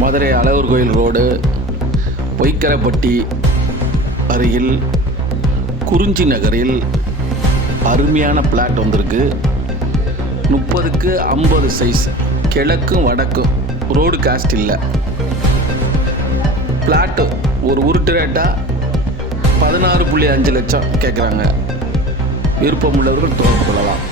மதுரை அழகர் கோயில் ரோடு பொய்க்கரைப்பட்டி அருகில் குறிஞ்சி நகரில் அருமையான பிளாட் வந்திருக்கு. 30க்கு 50 சைஸ், கிழக்கும் வடக்கும், ரோடு காஸ்ட் இல்லை. பிளாட்டு ஒரு உருட்டு ரேட்டாக 16.5 லட்சம் கேட்குறாங்க. விருப்பமுள்ளவர்கள் தொடர்பு கொள்ளலாம்.